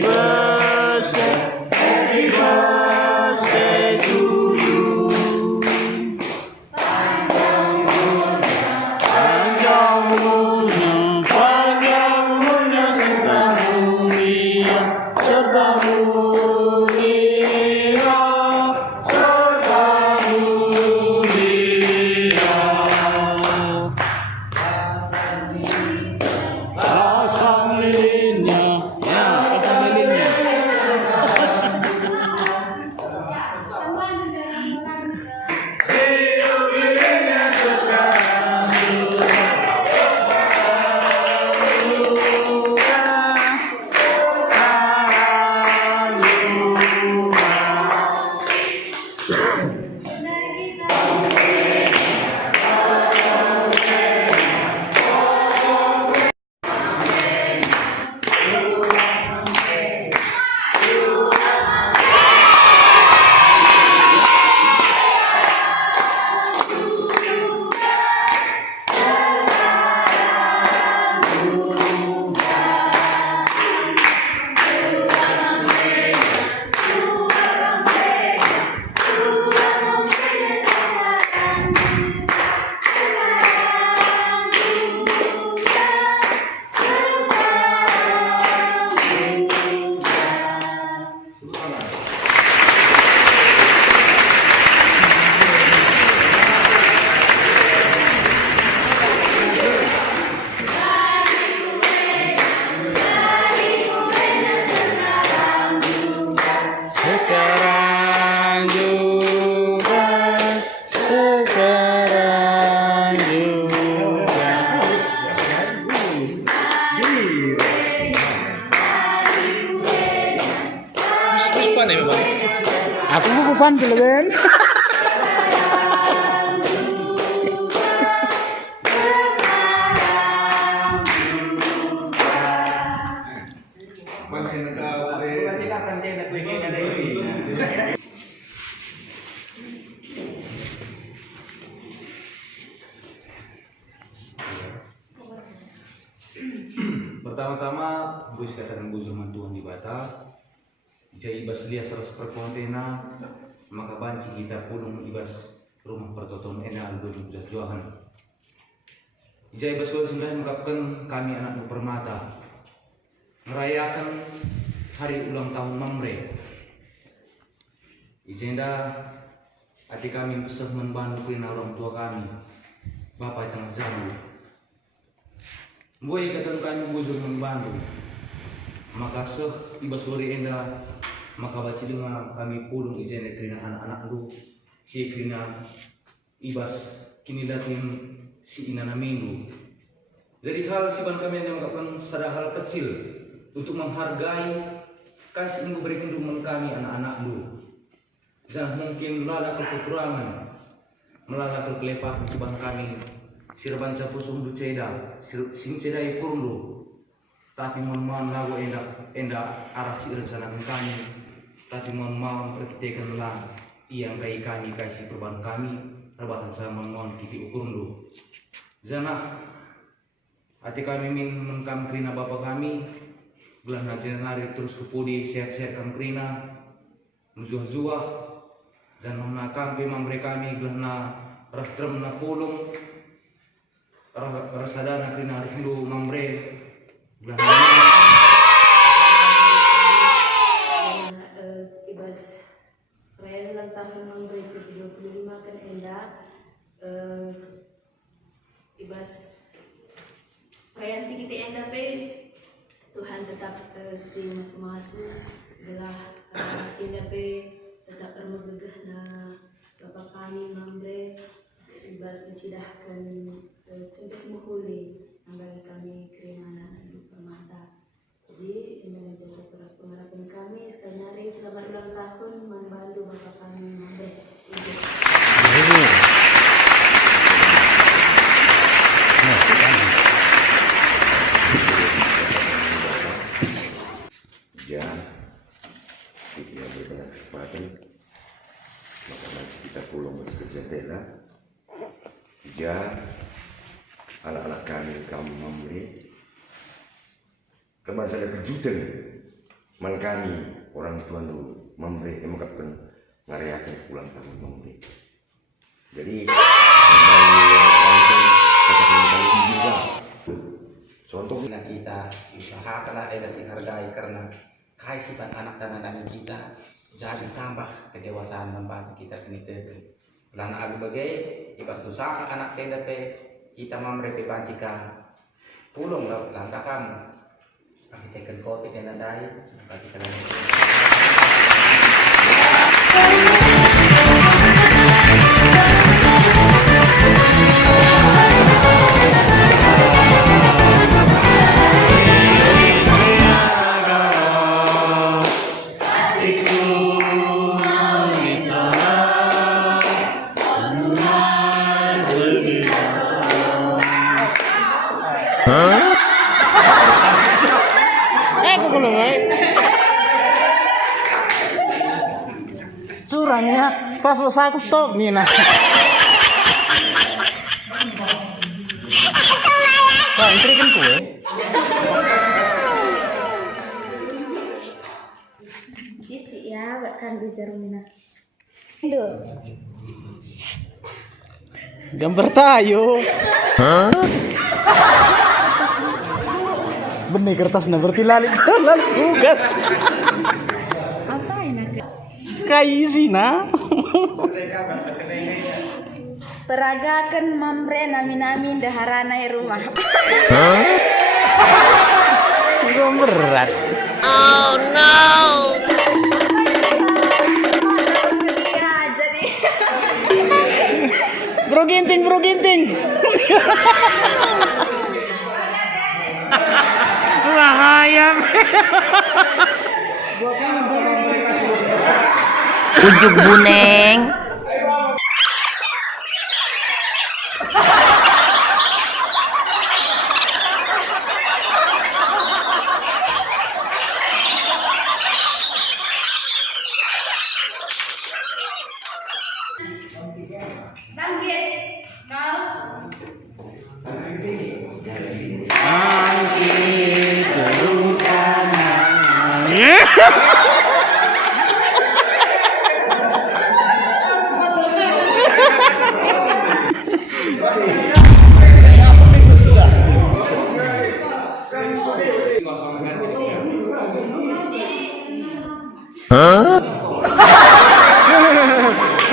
happy birthday to you. Panjang umurnya serta mulia, serta mulia, serta mulia. Pasang lilinnya, ya pasang lilinnya. Hidup lilinnya sekarang juga, sekarang juga, sekarang juga. Puspan ya bang? Aku buku pantul Ben. Pertama-tama, gue katakan gue zaman Tuhan di Bata. Jai ibas dia 100 perkontena, maka banci kita pulung ibas rumah pertoton enal 2007-an. Jai ibas 29 mengungkapkan kami anak permata merayakan hari ulang tahun Mamre. Ijenda hati kami pesah membantu kerana orang tua kami, Bapak tengah zaman. Gue kata kami bujur membantu, maka seh ibas sore enda, maka baca dengan kami pulung ijenda kerana anak-anak lu, si kerana ibas kini datin si inana minggu. Jadi hal siban kami yang mengatakan sada hal kecil untuk menghargai kasih yang berikan rumah kami anak-anak lu. Jangan mungkin melala kekurangan, melala kekelepahan siban kami. Sirban capusung du ceda, sing cedai kurlu. Tapi mon lagu enda arah si rencana kami. Tapi mon perkitekan lah yang kai kami kasih perban kami, rebahan sama mon kiti ukurlu. Janah hati kami mengkam kerina bapa kami, belah najian lari terus kepudi share kam kerina, nujuah-juah, janah nakam pemambre kami belah na rahtrem na pulung. Rasadana kerana rindu mamre ibas perayaan ulang tahun mamre 25 kan enda ibas perayaan si kita enda pe Tuhan tetap si masu-masu belah si enda pe tetap termegegah na Bapak kami mamre ibas dicidahkan contoh semua huli yang bagi kami kerana anak permata. Jadi ini menjadi terus pengharapan kami sekali hari selamat ulang tahun membantu Bapak kami mamre. Ya, kita berikan kesempatan, maka nanti kita pulang masuk ke jendela. Ya, anak-anak kami kamu mamre, kemasan kejutan mangkani orang tua nu memberi mengatakan ngarayakan ulang tahun memberi. Jadi juga contoh kita usahakanlah kasih hargai karena sifat anak dan anak kita jadi tambah kedewasaan membantu kita ini Lana abi bagai ibas usaha anak tenda kita memberi pancikan pulung langkah kamu kami tekan kopi dan nadai kita curangnya pas aku stop nih nah. Wah, ini kan kue. Isi ya, kan di jarumina. Indo. Gambar tayo. Benih kertasnya berarti lalit tugas. Apa ini? Kayak sih nah. Peragakan mamre nami-nami daharana rumah. Itu berat. Oh no. Jadi. Bro ginting. Lahayam. Ujuk buneng. Bangkit. Kau. Angkit terungkan.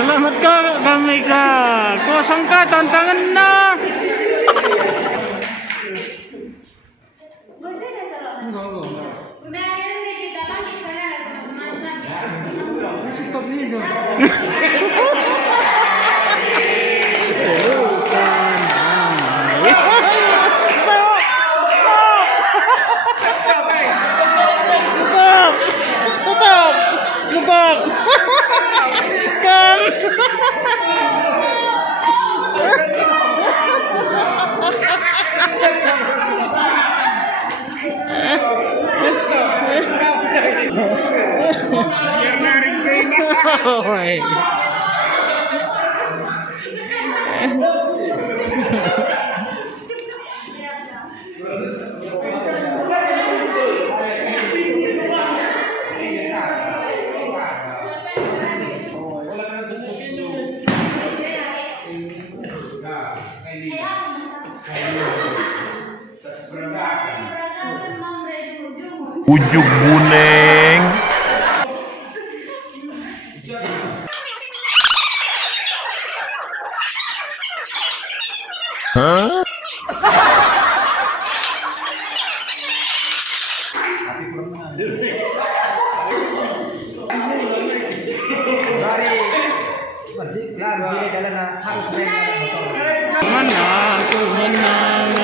Selamat kami kosong tantangan na. Stop. Kan. Ujuk buneng. Mana aku menang.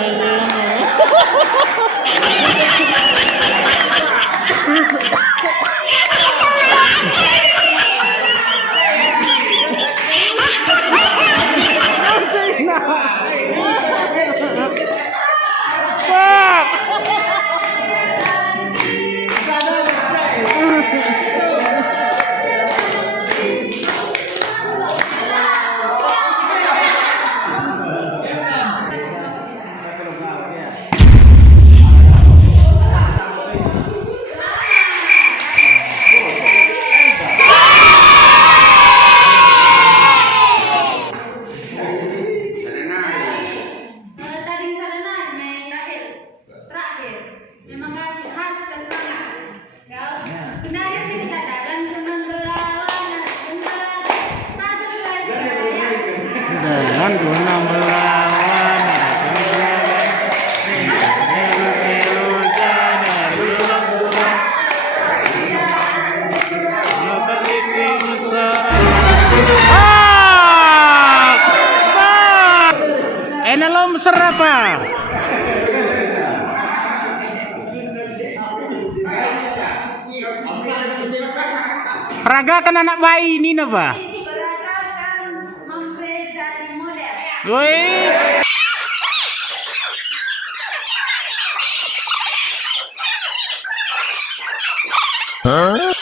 Peragakan anak bayi ini apa? Peragakan Mamre jadi model. Wih. Huh?